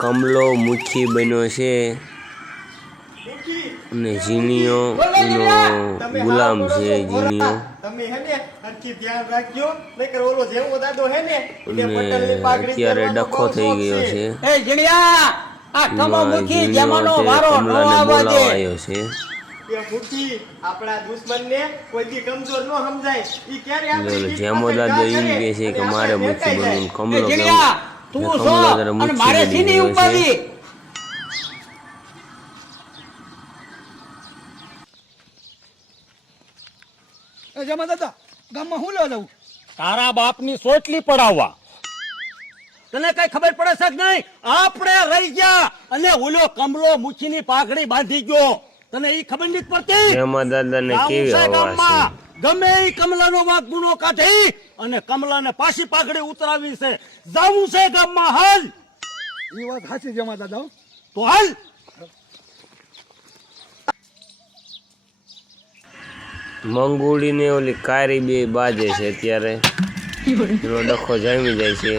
કમલો મુખી બન્યો છે અને ઝીણીઓ એનો ગુલામ છે ઝીણીઓ તમે હે ને હરખી ધ્યાન રાખજો નકર ઓલો જેવો દાદો હે ને અને અત્યારે ડખો થઈ ગયો છે એ જીણિયા આ કમો એમાં મુખી ઝીણીઓ જેમાનો તે વારો નો કમલાને આવવા દે. બોલાવા આવ્યો છે એ મુઠી આપણા દુશ્મનને કોઈથી કમજોર ન સમજાય ઈ ક્યારે એટલે આપણી જેમો દાદો એમ કહે છે કે મારે મુખી બનવું એ કમલો કેવું જીણિયા તું ને છો કમલો તારે અને મુખી મારે બની સીની ગયો છે ઉપાડી. એ જમા દાદા ગામમાં હું લેવા જવું? તારા બાપની સોટલી પડાવવા. તને કઈ ખબર પડે છે કે નહીં? આપણે રહી ગયા અને ઓલો કમલો મુખીની પાઘડી બાંધી ગયો. તને ઈ ખબર નથી પડતી? જેમા દાદાને જાવું કેવી છે હવા ગામમાં. છે ગમે ઈ કમલાનો વાંક ગુનો કાઢી અને કમલાને પાછી પાઘડી ઉતરાવી છે. જાવું છે ગામમાં. હાલ એ વાત સાચી જમા દાદા હો. તો હાલ. મંગુડી ને ઓલી કારી બે બાજે છે અત્યારે એનો ડખો જામી જાય છે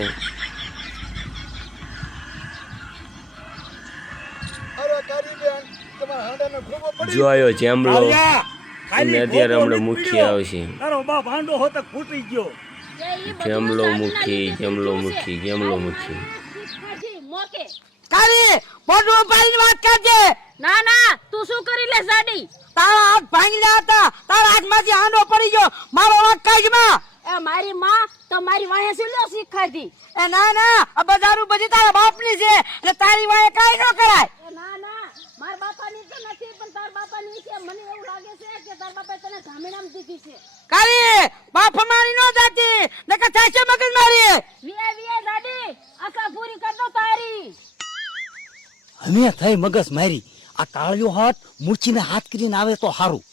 અરે કારી બેન તમારા હાંડાનો ખોબો પડી જો આવ્યો જેમલો આવ્યા. અને અત્યારે હમણાં મુખી આવશે તારો બાપ હાંડો હોત ફૂટી ગયો. જેમલો મુખી જેમલો મુખી જેમલો મુખી કાલી મોઢું ઉપાડીને વાત કરજે. ના ના તું શું કરી લે સાડી? તારા હાથ ભાંગી ગયા હતા, તારા હાથમાંથી હાંડો પડી ગયો. મારો વાંક કાઢમાં. એ મારી માં તો મારી વાહે શું લો શીખાતી? એ ના ના આ બજારું બધી તારા બાપની છે એટલે તારી વાહે કાઈ ન કરાય. એ ના ના મારા બાપાની તો નથી પણ તારા બાપાની છે. મને એવું લાગે છે કે તારા બાપાએ તને ધામીનામ દીધી છે. કાલી બાપ મારી ન જાતી નકર થાય છે મગજ મારી. વીએ વીએ દાદી આખા પૂરી કર દો તારી. અમે થઈ મગજ મારી. આ કાળિયો હાથ મૂર્છીને હાથ કરીને આવે તો સારું.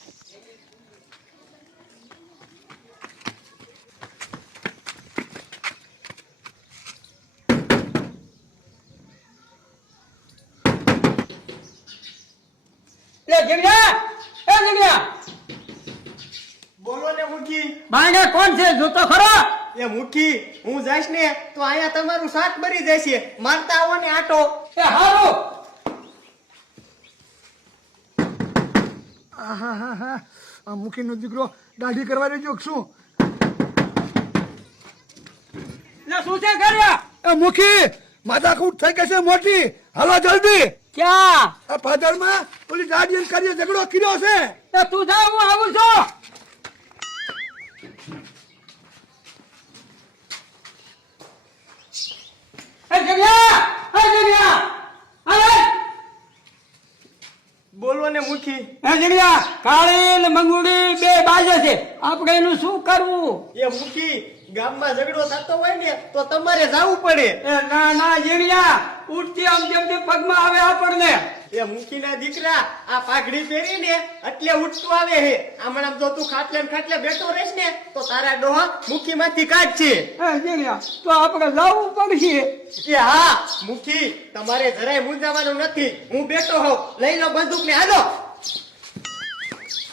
બોલો ને મુખી કોણ છે જોતો ખરો? એ મુખી હું જઈશ ને તો અહીંયા તમારું શાક બરી જશે મારતા આવો ને આટો એ હારું. હા હા હા આ મુખીનો દીકરો દાઢી કરવા દેજો કે શું? શું છે કર્યા? એ મુખી માથાકૂટ થઈ ગઈ છે મોટી. હાલો જલ્દી. ક્યાં? આ પાદરમાં ઓલી દાઢી કરીએ ઝઘડો કર્યો છે. એ તું જા, હું આવું છું. એ જગ્યા, બોલો ને મુખી કાળી ને મંગુડી બે બાજે છે. આપણે એનું શું કરવું? એ મુખી ગામમાં ઝઘડો થતો હોય ને તો તમારે જાવું પડે. એ ના ના જીણિયા ઉઠતી આમ જેમ જેમ પગમાં આવે આપણને. એ મુખીના દીકરા આ પાઘડી પહેરીને એટલે ઉઠતું આવે હે. આમણામ જો તું ખાટલે ને ખાટલે બેઠો રહીશ ને તો તારા ડોહા મુખીમાંથી કાઢશે. એ જીણિયા તો આપણે જવું પડશે. એ હા મુખી તમારે જરાય મૂંઝાવાનું નથી. હું બેઠો હોઉં. લઈ લો બંદૂક ને હાલો.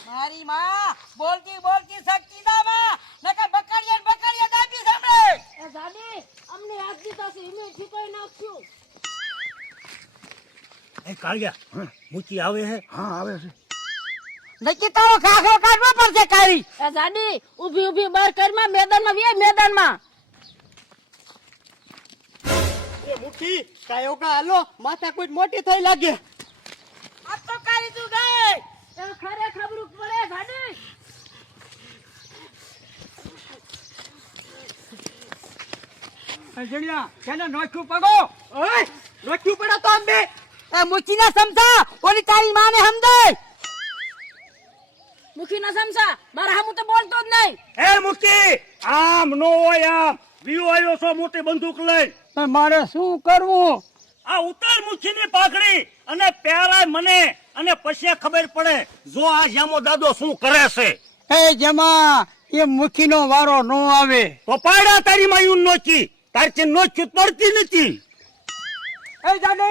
મારી માં બોલતી બોલતી શક્તિ દામાં નકર બકરિયા દાબી સાંભળે. એ દાદી અમને યાદ દીધા છે ઇમે ઠીકોઈ નાખ્યું. એ કાળિયા મૂકી આવે હે. હા આવે છે. નક્કી તારો ખાખરો કાઢવો પડશે કાળી. એ દાદી ઊભી ઊભી બાર કરમાં મેદાનમાં વે મેદાનમાં. એ મુખી કાયો કા હાલો માથા કોઈ મોટી થઈ લાગે. આ તો કાળી તું ગઈ. એ ખરે ખબરું પડે દાદી. જીણિયા કેને નોખ્યું પગો. ઓય રોક્યું પડે તો આમ બે. એ મુચીને સમજા ઓલી તારી માને સમજાય. મુખી ના સમજા મારા હામું તો બોલતો જ નહીં. એ મૂકી આમ નો હોય. આમ વિયો આવ્યો છો મોટી બંદૂક લઈ. મારે શું કરવું? આ ઉતાર મુખીની પાઘડી અને પહેરાય મને અને પછી ખબર પડે જો આ જામો દાદો શું કરે છે. એ જમા એ મુખીનો વારો નો આવે તો પાડ્યા તારી માયું નોચી. તારથી નોચી તોડતી નથી. એ જાને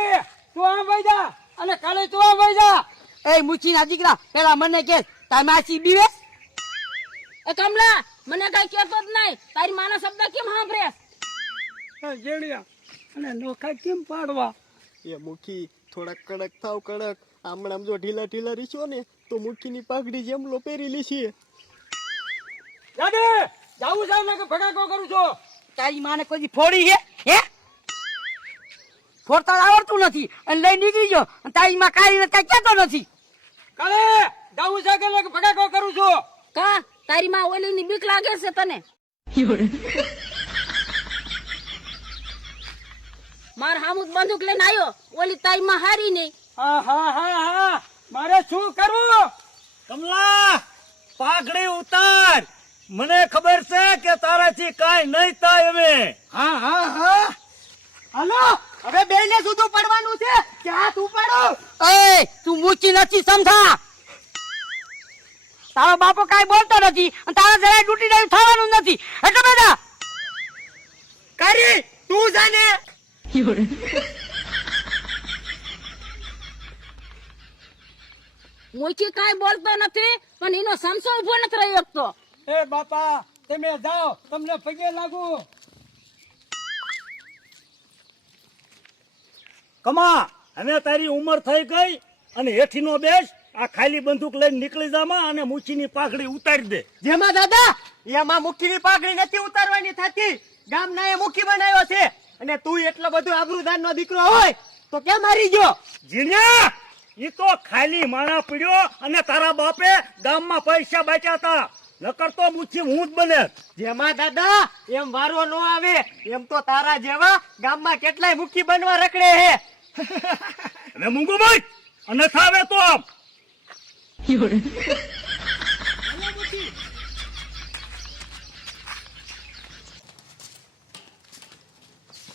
તું આમ વઈ જા અને કાલે તું આમ વઈ જા. એ મુચીના દીકરા પેલા મને કે તારી માસી બીવે. એ કમલા મને કઈ કહેતો જ નહીં. તારી માના શબ્દ કેમ સાંભળે? જેડિયા અને નોખા કેમ પાડવા? એ મુખી થોડાક કડક થાવ કડક. હમણાં જો ઢીલા ઢીલા રીછો ને તો મુખીની પાઘડી જેમલો પહેરી લીધી. દાદી જાવું છે ને કે ભગાકો કરું છો? તારી માને કોઈ દી ફોડી છે હે? ફોડતા આવડતું નથી અને લઈ નીકળી ગયો અને તારી માં કાઢીને કઈ કહેતો નથી. કાલે જાવું છે કે ભગાકો કરું છું? કા તારી માં ઓલીની બીક લાગે છે તને? માર હામુદ બંદૂક લઈને આવ્યો. ઓલી તારી માં હારી નહીં. હા મારે શું કરવું? કમલા પાઘડી ઉતાર. મને ખબર છે કે તારાથી કાઈ નહીં થાય હવે. હા હાલો હવે બેને સુધું પડવાનું છે કે હાથ ઉપાડો. એ તું મૂકી નથી સમજા. તારો બાપો કાઈ બોલતો નથી અને તારા જરાય ડૂટી ડાયું થવાનું નથી એટલે બેટા કરી તું જાને. મૂકી કાઈ બોલતો નથી પણ એનો સમસો ઉભો નથી રહી શકતો. એ બાપા તમે જાઓ, તમને પગે લાગુ. કમા હવે તારી ઉંમર થઈ ગઈ અને હેઠી નો બેસ. આ ખાલી બંદૂક લઈને નીકળી જામાં અને મૂછીની પાઘડી ઉતારી દે. જેમાં દાદા એમાં મુખીની પાઘડી નથી ઉતારવાની થતી. ગામના એ મુખી બનાવ્યો છે અને તું એટલો બધો આબરૂદાર નો દીકરો હોય તો કેમ મારી ગયો? જીણ્યા ઈ તો ખાલી માણા પીડ્યો અને તારા બાપે ગામમાં પૈસા બાચ્યા હતા. નકર તો મૂછી હું જ બને. જેમાં દાદા એમ વારો નો આવે. એમ તો તારા જેવા ગામમાં કેટલાય મુખી બનવા રખડે હે. હવે મૂંગો ભાઈ અને થાવે તો આમ.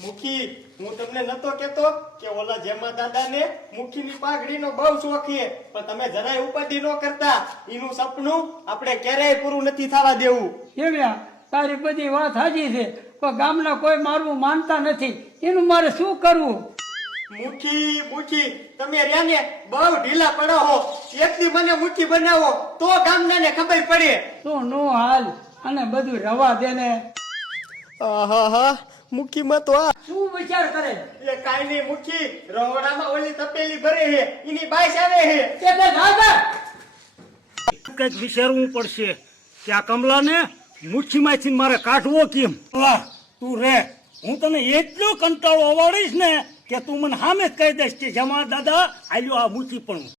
મુખી હું તમને નતો કેતો કે ઓલા જેમાં દાદા ને મુખીની પાઘડી નો બહુ શોખ છે પણ તમે જરાય ઉપાધિ ન કરતા. એનું સપનું આપણે ક્યારેય પૂરું નથી થવા દેવું. એવ્યા તારી બધી વાત સાચી છે પણ ગામના કોઈ મારવું માનતા નથી. એનું મારે શું કરવું? મુખી તમે રહ્યા ને બહુ ઢીલા પડો હો. એકથી મને મુઠ્ઠી બનાવો તો ગામના ને ખબર પડે. તું નો હાલ અને બધું રવા દે ને. આહા મુખી માં તો આ શું વિચાર કરે? એ કાઈ નહીં મુખી રહોડામાં ઓલી તપેલી ભરે હે એની બાઈસ આવે હે. કે બે ભાગા કઈક વિચારવું પડશે કે આ કમલાને મુઠ્ઠીમાંથી મારે કાઢવો કેમ. તું રે હું તને એટલો કંટાળો અવાડીશ ને કે તું મને સામે જ કહી દઈશ કે જમા દાદા આલ્યો આ મુઠ્ઠી પણ